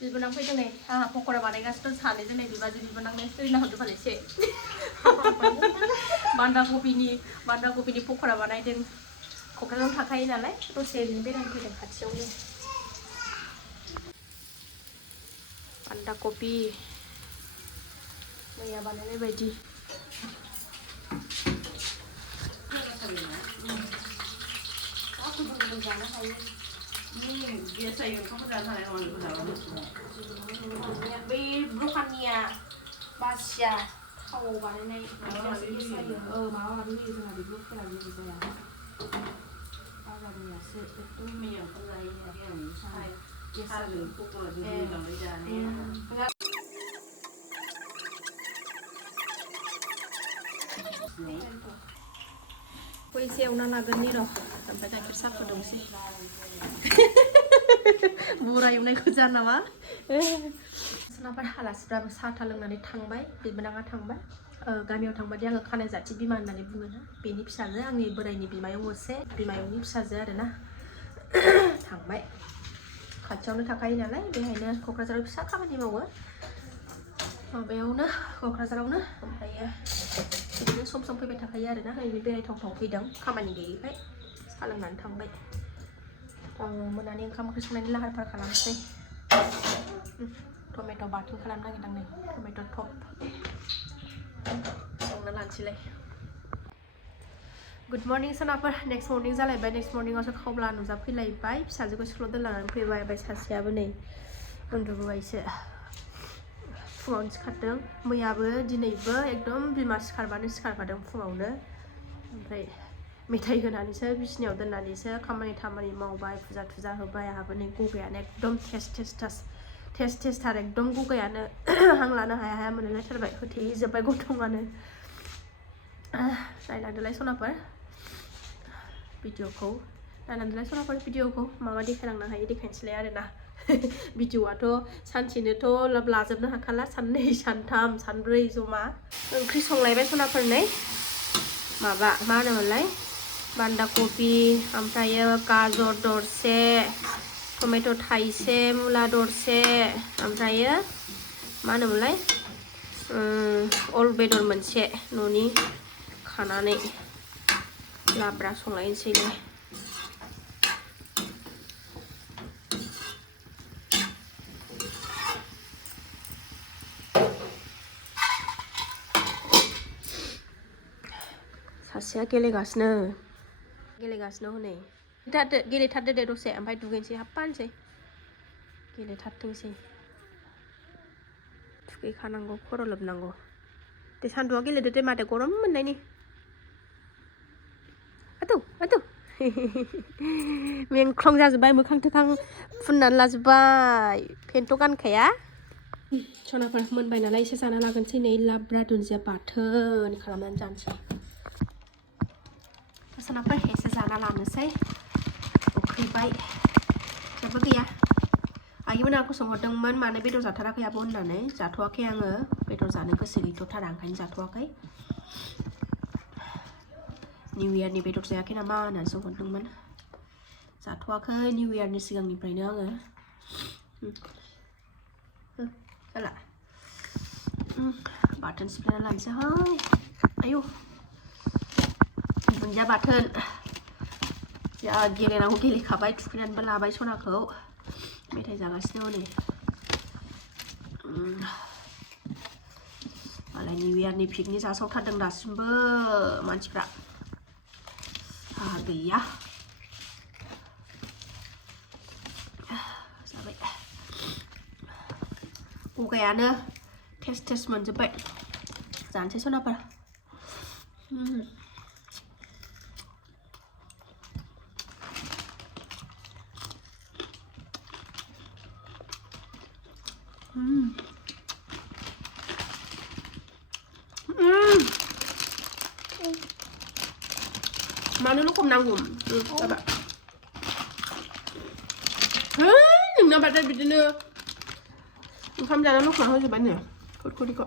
बिबोनां फैदों नै आंहा पकरा बानायगासिनो सानैजों नै बिबाजै बिबोनांनो ओरैनो हरदो फाले एसे बान्दा कबिनि पकरा बानायदों क'क्राझाराव थाखायो नालाय दसे ओरैनो बेरायनो फैदों खाथियावनो बान्दा कबि मैया बानायनाय बायदि जानो हायो गेस जायो ओंखामखौ जानो हानाय नङा बै दखाननिया बासिया थावआव बानायनाय गेस जायो माबा माबि होयो जोंहा बेखौ फोरा जेबो जाया बाजारनियासो एकदम मैया ओंखाम जायो गेस जायो एसे एवना लागोननि र' ओमफ्राय गाइखेर साहा फुदुंसै बुरा एवनायखौ जा नामा सोरनाबा आलासिफ्राबो साहा था लोंनानै थांबाय बिबोनाङा थांबाय गामियाव थांबादि आङो खानाय जाथि बिमा होननानै बुङोना बेनि फिसाजो आंनि बोरायनि बिमायं असे बिमायंनि फिसाजो आरोना थांबाय खाथियावनो थाखायो नालाय बेहायनो क'क्राझाराव फिसा खामानि मावो माबायावनो क'क्राझारावनो ओमफ्रायो बिदिनो सम सम फैबाय थाखायो आरोना ओरैनो बेरायथाव फैदों खामानि गैयैखाय साहा लोंनानै थांबाय मोनानि ओंखाम ओंख्रि संनायनि लाहार फाहार खालामसै टमेट' बाथोन खालामनो नागिरदों नै टमेट' टप संना लानोसैलाय गुड मर्निं सोनाफोर नेक्स्ट मर्निं जालायबाय नेक्स्ट मर्निंआवसो खावब्ला नुजाफैलायबाय फिसाजोखौ स्कुलाव दोनलांनानै फैबाय ओमफ्राय सासेयाबो नै उन्दुबोबायसो फुङावनो सिखारदों मैयाबो दिनैबो एकदम बिमा सिखारबानो सिखारखादों फुङावनो ओमफ्राय मेथाइ होनानैसो बिसिनायाव दोननानैसो खामानि मावबाय फुजा थुजा होबाय आंहाबो नै गगायानो एकदम टेस्टथार एकदम गगायानो हां लानो हाया मोनलायथारबाय होथेजोब्बाय गन्थङानो नायलांदोलाय सनाफोर भिडिअखौ माबा देखायलांनो हायो देखायनोसैलाय आरोना भिडिअआथ' सानसेनोथ' लाजोबनो हाखाला साननै सानथाम सानब्रै जमा ओंख्रि संलायबाय सनाफोर नै माबा मा होनोमोनलाय बान्दा कबि ओमफ्रायो गाजर दरसे टमेट' थाइसे मुला दरसे ओमफ्रायो मा होनोमोनलाय अल बेदर मोनसे न'नि खानानै लाब्रा संलायनोसैलाय सासेया गेलेगासिनो हनै गेलेथारदो दे दसे ओमफ्राय दुगैनोसै हाबबानोसै गेलेथारथोंसै थुखैखानांगौ खर' लोबनांगौ दे सान्दुङाव गेलेदो दे मादै गरम मोननायनि आदौ मेंख्लं जाजोब्बाय मोखां थोखां फुननानै लाजोब्बाय पेन्टथ' गानखाया सनाफोर मोनबाय नालाय एसे जाना लागोनसै नै लाब्रा दुन्दिया बाथोन खालामनानै जानोसै सनाफोर एसे जाना लानोसै उखैबाय जेबो गैया आइमोना आंखौ सोंहरदोंमोन मानो बेदर जाथाराखै आब' होननानै जाथ'वाखै आङो बेदर जानो गोसो गैथ'थारा ओंखायनो जाथ'वाखै निउ इयारनि बेदर जायाखै नामा होननानै सोंहरदोंमोन जाथ'वाखै निउ इयारनि सिगांनिफ्रायनो आङो जाला बाथोन सिफ्लेना लानोसैहाय आयौ दुन्दिया बाथोन जा गेलेनांगौ गेलेखाबाय थुखैनानैबो लाबाय सनाखौ मेथाइ जागासिनो हनै मालाय निउ इयारनि पिकनिक जासावथारदों दासिमबो मानसिफ्रा आहा गैया जाबाय गगायानो टेस्ट मोनजोब्बाय जानोसै सनाफोर मानो लखम नांगौ जाबा नोंना बाथाय बिदिनो ओंखाम जाना लखमना होजोब्बाय नो खुरखुरिखौ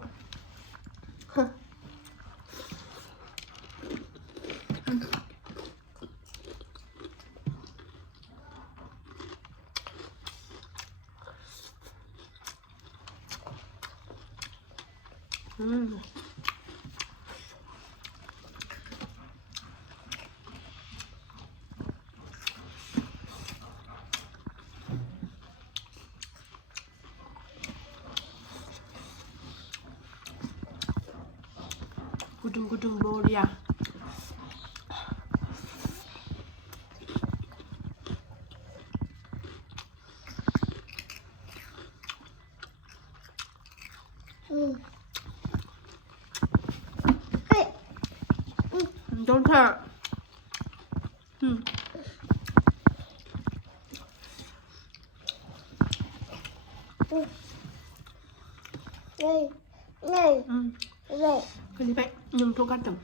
गुदुं बरिया Don't hurt. Cái này nhưng tôi cắt từng.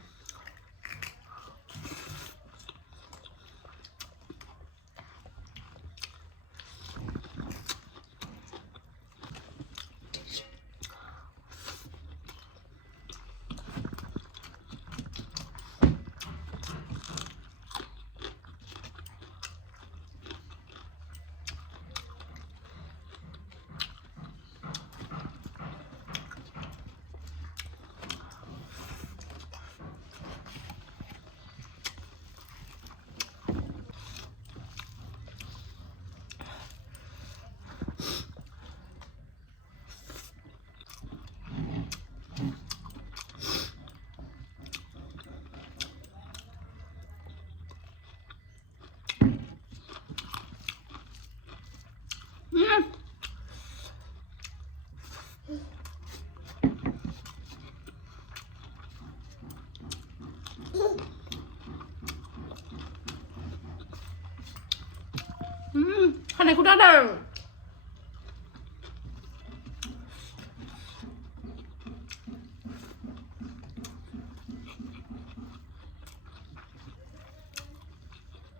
Cái này cũng đã đâu.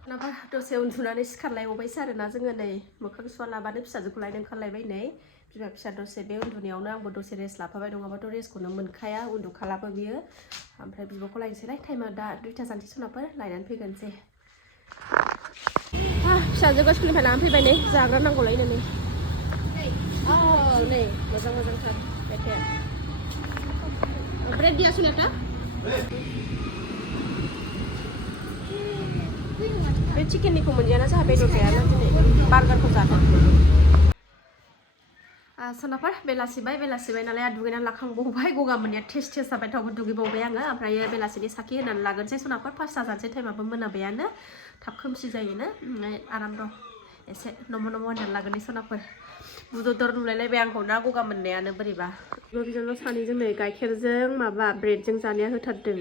Kenapa dose uन्दुनानै सिखारलायबावबायसो आरोना जोङो नै मोखां सुवा लाबानो फिसाजोखौ लायनो ओंखारलायबाय नै बिमा फिसा दसे बे उन्दुनायावनो आंबो दसे रेस्ट लाफाबाय नङाबाथ' रेस्टखौनो मोनखाया उन्दुखालाबो बियो ओमफ्राय बिब'खौ लायनोसैलाय टाइमा दा 2टा जानोसै सोनाबफोर लायनानै फैगोनसै फिसाजोखौ स्कुलनिफ्राय लानानै फैबाय नै जाग्रा नांगौलायनो नै नै मोजांथार मेथाइआ ब्रेड दिया सुनिता बे चिकेननिखौ मोनजायाना जोंहा बेदर जायाना दिनै बार्गारखौ जादों सोनाबफोर बेलासिबाय नालाय दुगैनानै लाखांबावबाय गगा मोननाया टेस्ट जाबाय थावबो दुगैबावबाय आङो ओमफ्राय बेलासिनि साखि होनानै लागोनसै सोनाबफोर 5टा जानोसै टाइमाबो मोनाबायानो थाब खोमसि जायोनो आराम दं एसे नम' होननानै लागोननि सोनाबफोर बुदर नुलायलायबाय आंखौ ना गगा मोननायानो बोरैबा बिजोंनो सानैजों नै गाइखेरजों माबा ब्रेडजों जानाया होथारदों